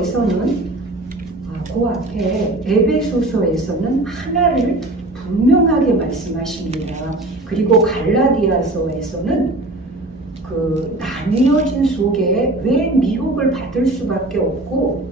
히브리서에서는 그 앞에 에베소서에서는 하나를 분명하게 말씀하십니다. 그리고 갈라디아서에서는 그 나뉘어진 속에 왜 미혹을 받을 수밖에 없고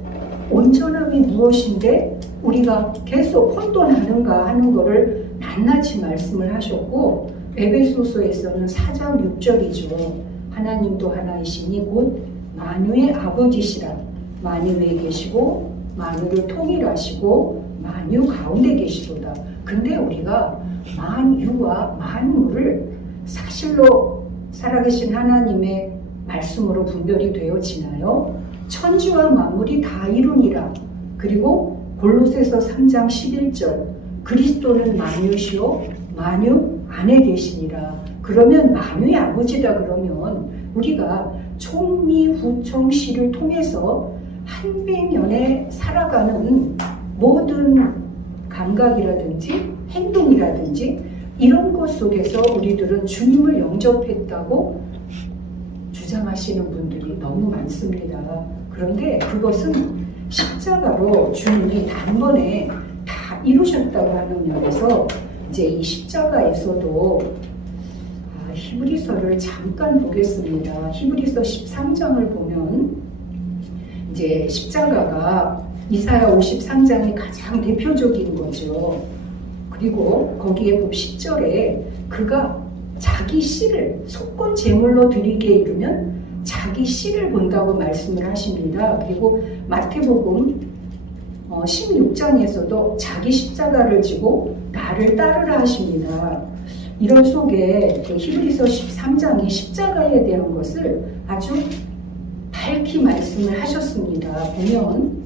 온전함이 무엇인데 우리가 계속 혼돈하는가 하는 것을 낱낱이 말씀을 하셨고, 에베소서에서는 4장 6절이죠. 하나님도 하나이시니 곧 만유의 아버지시라. 만유에 계시고 만유를 통일하시고 만유 가운데 계시도다. 근데 우리가 만유와 만물을 사실로 살아계신 하나님의 말씀으로 분별이 되어지나요? 천지와 만물이 다 이루니라. 그리고 골로새서 3장 11절 그리스도는 만유시요 만유 안에 계시니라. 그러면 만유의 아버지다. 그러면 우리가 총미후총시를 통해서 한백년에 살아가는 모든 감각이라든지 행동이라든지 이런 것 속에서 우리들은 주님을 영접했다고 주장하시는 분들이 너무 많습니다. 그런데 그것은 십자가로 주님이 단번에 다 이루셨다고 하는 면에서 이제 이 십자가에서도 히브리서를 잠깐 보겠습니다. 히브리서 13장을 보면 이제 십자가가 이사야 53장이 가장 대표적인 거죠. 그리고 거기에 10절에 그가 자기 씨를 속건 제물로 드리게 이르면 자기 씨를 본다고 말씀을 하십니다. 그리고 마태복음 16장에서도 자기 십자가를 지고 나를 따르라 하십니다. 이런 속에 히브리서 13장이 십자가에 대한 것을 아주 밝히 말씀을 하셨습니다. 보면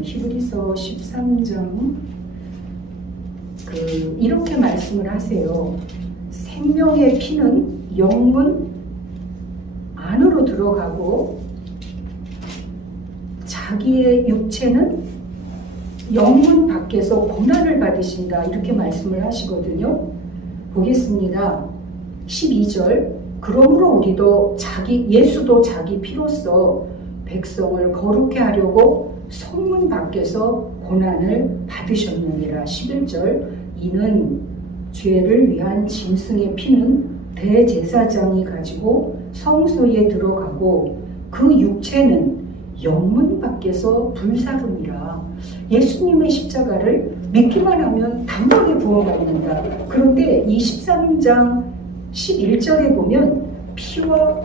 히브리서 13장 이렇게 말씀을 하세요. 생명의 피는 영문 안으로 들어가고 자기의 육체는 영문 밖에서 고난을 받으신다. 이렇게 말씀을 하시거든요. 보겠습니다. 12절 그러므로 우리도 예수도 자기 피로써 백성을 거룩해 하려고 성문 밖에서 고난을 받으셨느니라. 11절 이는 죄를 위한 짐승의 피는 대제사장이 가지고 성소에 들어가고 그 육체는 영문 밖에서 불사름이라. 예수님의 십자가를 믿기만 하면 단번에 구원받는다. 그런데 이 13장 11절에 보면 피와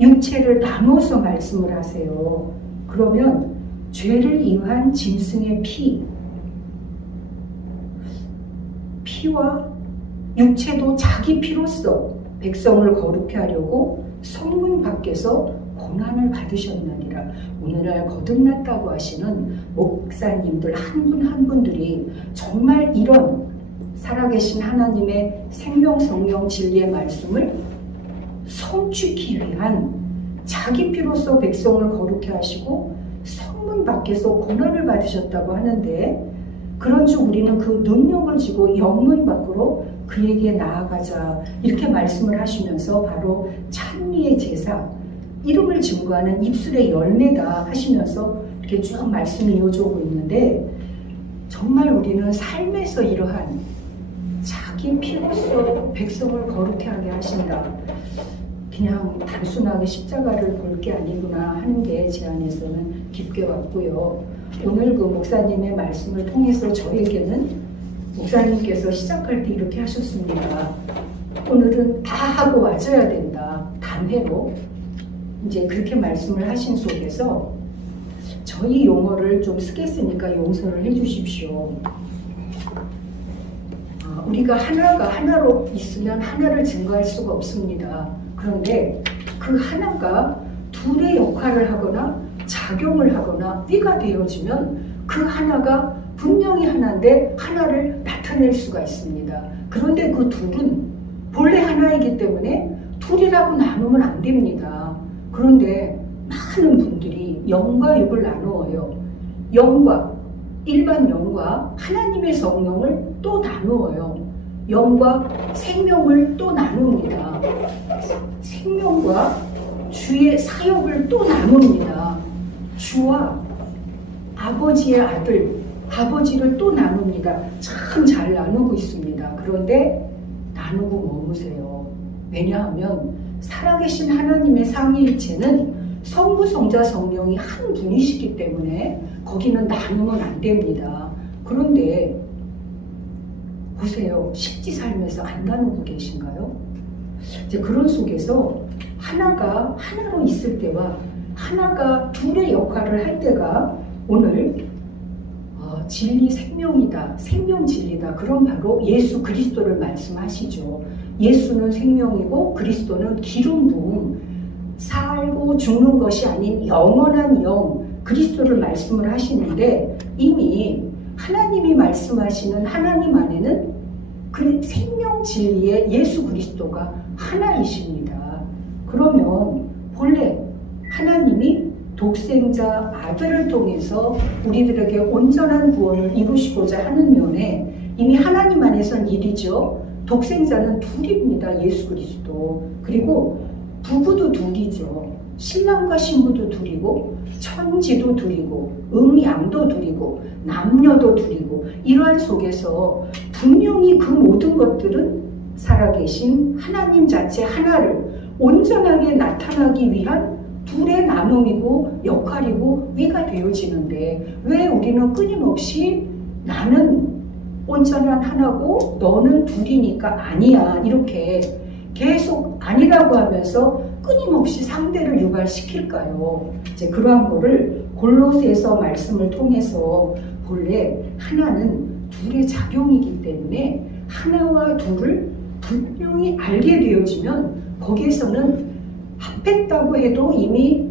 육체를 나눠서 말씀을 하세요. 그러면 죄를 위한 짐승의 피와 육체도 자기 피로써 백성을 거룩해 하려고 성문 밖에서 고난을 받으셨느니라. 오늘날 거듭났다고 하시는 목사님들 한 분 한 분들이 정말 이런 살아계신 하나님의 생명 성령 진리의 말씀을 성취하기 위한 자기 피로써 백성을 거룩해 하시고 성문 밖에서 고난을 받으셨다고 하는데, 그런즉 우리는 그 능력을 지고 영문 밖으로 그에게 나아가자 이렇게 말씀을 하시면서 바로 찬미의 제사, 이름을 증거하는 입술의 열매다 하시면서 이렇게 쭉 말씀이 이어지고 있는데, 정말 우리는 삶에서 이러한 자기 피로써 백성을 거룩해 하게 하신다. 그냥 단순하게 십자가를 볼 게 아니구나 하는 게 제 안에서는 깊게 왔고요. 오늘 그 목사님의 말씀을 통해서 저에게는 목사님께서 시작할 때 이렇게 하셨습니다. 오늘은 다 하고 와줘야 된다. 단회로. 이제 그렇게 말씀을 하신 속에서 저희 용어를 좀 쓰겠으니까 용서를 해주십시오. 우리가 하나로 있으면 하나를 증거할 수가 없습니다. 그런데 그 하나가 둘의 역할을 하거나 작용을 하거나 띠가 되어지면 그 하나가 분명히 하나인데 하나를 나타낼 수가 있습니다. 그런데 그 둘은 본래 하나이기 때문에 둘이라고 나누면 안 됩니다. 그런데 많은 분들이 영과 육을 나누어요. 일반 영과 하나님의 성령을 또 나누어요. 영과 생명을 또 나눕니다. 생명과 주의 사역을 또 나눕니다. 주와 아버지의 아들, 아버지를 또 나눕니다. 참 잘 나누고 있습니다. 그런데 나누고 머무세요. 왜냐하면 살아계신 하나님의 삼위일체는 성부, 성자, 성령이 한 분이시기 때문에 거기는 나누면 안 됩니다. 그런데 보세요. 실제 삶에서 안 나누고 계신가요? 이제 그런 속에서 하나가 하나로 있을 때와 하나가 둘의 역할을 할 때가 오늘 진리 생명이다, 생명 진리다. 그럼 바로 예수 그리스도를 말씀하시죠. 예수는 생명이고 그리스도는 기름 부음, 살고 죽는 것이 아닌 영원한 영, 그리스도를 말씀을 하시는데 이미 하나님이 말씀하시는 하나님 안에는 그 생명 진리의 예수 그리스도가 하나이십니다. 그러면 본래 하나님이 독생자 아들을 통해서 우리들에게 온전한 구원을 이루시고자 하는 면에 이미 하나님 안에서는 일이죠. 독생자는 둘입니다. 예수 그리스도. 그리고 부부도 둘이죠. 신랑과 신부도 둘이고 천지도 둘이고 음양도 둘이고 남녀도 둘이고 이러한 속에서 분명히 그 모든 것들은 살아계신 하나님 자체 하나를 온전하게 나타나기 위한 둘의 나눔이고 역할이고 위가 되어지는데 왜 우리는 끊임없이 나는 온전한 하나고 너는 둘이니까 아니야 이렇게 계속 아니라고 하면서 끊임없이 상대를 유발시킬까요? 이제 그러한 거를 골로새서 말씀을 통해서 본래 하나는 둘의 작용이기 때문에 하나와 둘을 분명히 알게 되어지면 거기에서는 합했다고 해도 이미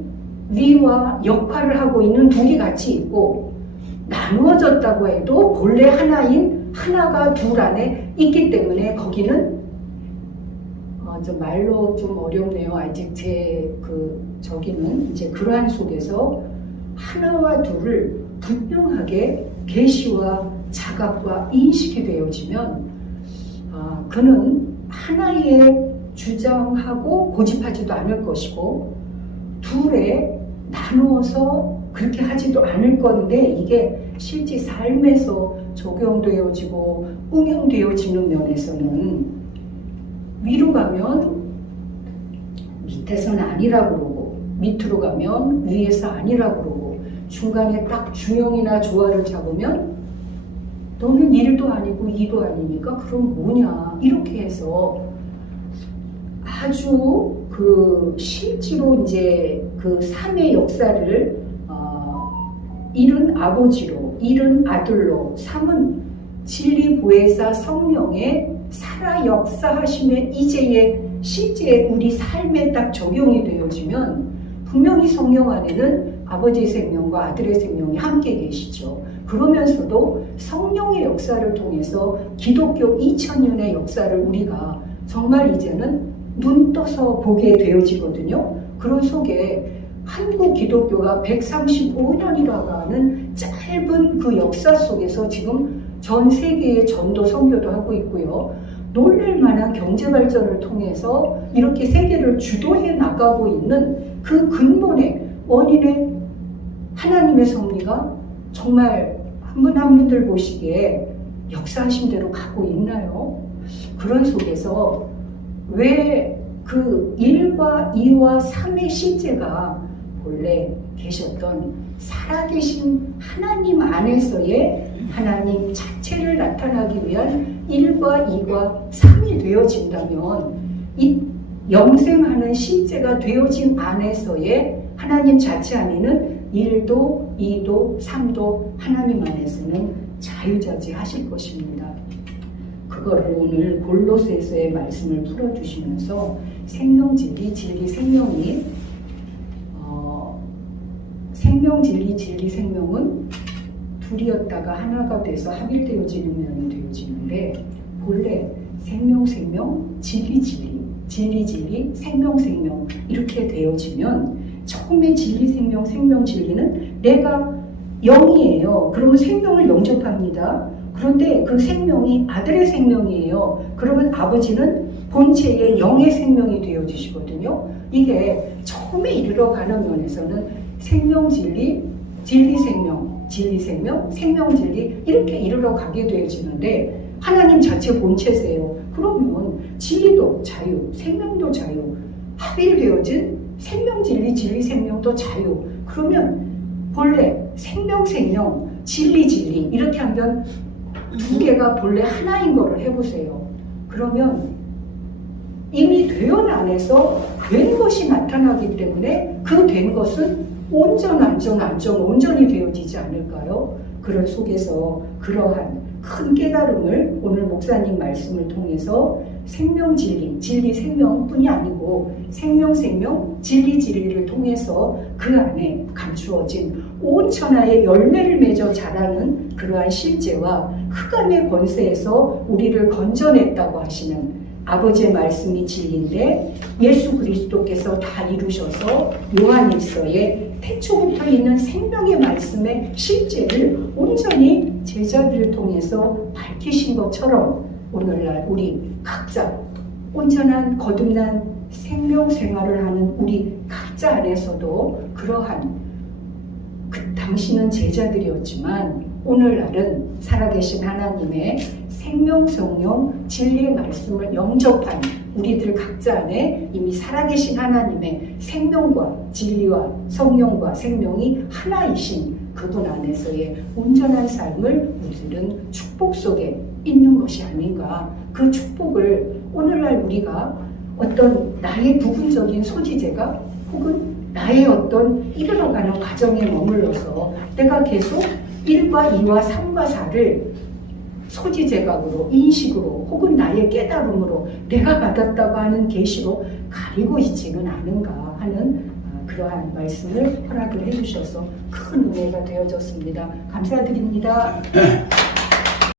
위와 역할을 하고 있는 둘이 같이 있고 나누어졌다고 해도 본래 하나인 하나가 둘 안에 있기 때문에 거기는 좀 말로 좀 어렵네요. 아직 저기는 이제 그러한 속에서 하나와 둘을 분명하게 계시와 자각과 인식이 되어지면 그는 하나의 주장하고 고집하지도 않을 것이고 둘에 나누어서 그렇게 하지도 않을 건데 이게 실제 삶에서 적용되어지고 응용되어지는 면에서는 위로 가면 밑에서는 아니라고 그러고 밑으로 가면 위에서 아니라고 그러고 중간에 딱 중형이나 조화를 잡으면 너는 1도 아니고 2도 아니니까 그럼 뭐냐 이렇게 해서 아주 실제로 이제 그 삶의 역사를 1은 아버지로 1은 아들로 3은 진리 보혜사 성령의 살아 역사하심의 이제의 실제 우리 삶에 딱 적용이 되어지면 분명히 성령 안에는 아버지의 생명과 아들의 생명이 함께 계시죠. 그러면서도 성령의 역사를 통해서 기독교 2000년의 역사를 우리가 정말 이제는 눈 떠서 보게 되어지거든요. 그런 속에 한국 기독교가 135년이라고 하는 짧은 그 역사 속에서 지금 전 세계의 전도 선교도 하고 있고요. 놀랄 만한 경제 발전을 통해서 이렇게 세계를 주도해 나가고 있는 그 근본의 원인의 하나님의 섭리가 정말 한 분 한 분들 보시기에 역사하신 대로 가고 있나요? 그런 속에서 왜 그 1과 2와 3의 실제가 본래 계셨던 살아계신 하나님 안에서의 하나님 자체를 나타나기 위한 1과 2과 3이 되어진다면 이 영생하는 실제가 되어진 안에서의 하나님 자체 안에는 1도 2도 3도 하나님 안에서는 자유자재하실 것입니다. 그거를 오늘 골로새서의 말씀을 풀어주시면서 생명진리 진리 생명이 생명진리 진리 생명은 둘이었다가 하나가 돼서 합일되어지는 면이 되어지는데 본래 생명 진리 진리 생명 이렇게 되어지면 처음에 진리 생명 진리는 내가 영이에요. 그러면 생명을 영접합니다. 그런데 그 생명이 아들의 생명이에요. 그러면 아버지는 본체의 영의 생명이 되어주시거든요. 이게 처음에 이르러가는 면에서는 생명 진리, 진리 생명, 진리 생명, 생명 진리 이렇게 이르러 가게 되어지는데 하나님 자체 본체세요. 그러면 진리도 자유, 생명도 자유, 합일되어진 생명 진리, 진리 생명도 자유. 그러면 본래 생명 생명, 진리 진리 이렇게 하면 두 개가 본래 하나인 거를 해보세요. 그러면 이미 되어 안에서 된 것이 나타나기 때문에 그 된 것은 온전, 안전, 안전, 온전이 되어지지 않을까요? 그런 속에서 그러한 큰 깨달음을 오늘 목사님 말씀을 통해서 생명 진리, 진리 생명뿐이 아니고 생명 생명, 진리 진리를 통해서 그 안에 감추어진 온 천하의 열매를 맺어 자라는 그러한 실제와 흑암의 권세에서 우리를 건져냈다고 하시는 아버지의 말씀이 진리인데 예수 그리스도께서 다 이루셔서 요한일서에 태초부터 있는 생명의 말씀의 실제를 온전히 제자들을 통해서 밝히신 것처럼 오늘날 우리 각자 온전한 거듭난 생명 생활을 하는 우리 각자 안에서도 그러한 당신은 제자들이었지만 오늘날은 살아계신 하나님의 생명 성령 진리의 말씀을 영접한 우리들 각자 안에 이미 살아계신 하나님의 생명과 진리와 성령과 생명이 하나이신 그분 안에서의 온전한 삶을 우리들은 축복 속에 있는 것이 아닌가. 그 축복을 오늘날 우리가 어떤 나의 부분적인 소지제가 혹은 나의 어떤 이끌어가는 과정에 머물러서 내가 계속 1과 2와 3과 4를 소지제각으로 인식으로 혹은 나의 깨달음으로 내가 받았다고 하는 계시로 가리고 있지는 않은가 하는 그러한 말씀을 허락을 해주셔서 큰 은혜가 되어졌습니다. 감사드립니다.